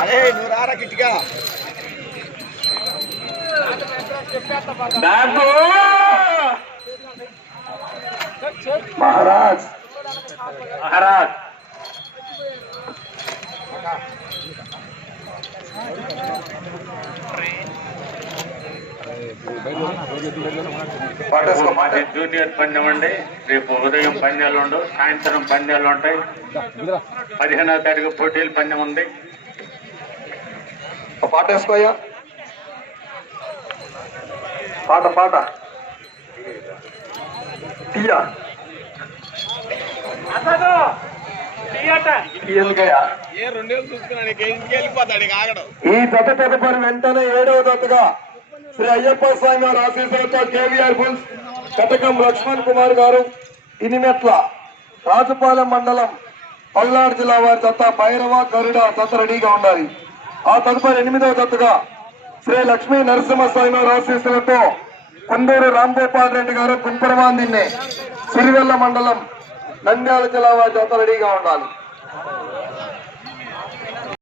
అరే నువ్వు రారా కిట్టిగా మహారాజ్ మహారాజ్ జూనియర్ పందెం అండి. రేపు ఉదయం పందాలు ఉండవు, సాయంత్రం పందాలు ఉంటాయి. 15వ తారీఖు పోటీలు పందెం ఉంది. పాట వేసుకోయా, పాట పాట తీయా ఈ జత తదుపరి వెంటనే 7వ జతగా శ్రీ అయ్యప్ప స్వామి వారి ఆశీస్సులతో కేవీఆర్ బుల్స్ కటకం లక్ష్మణ్ కుమార్ గారు ఇనిమెట్ల రాజపాలెం మండలం పల్నాడు జిల్లా వారి జత భైరవ గరుడ జత రెడీగా ఉండాలి. ఆ తదుపరి 8వ జతగా శ్రీ లక్ష్మీ నరసింహస్వామి వారి ఆశీస్సులతో కొండూరు రాంగోపాల్ రెడ్డి గారు కుంపరమాందిన్నే సిరివెల్ల మండలం నంద్యాల జిల్లా వారి జత రెడీగా ఉండాలి.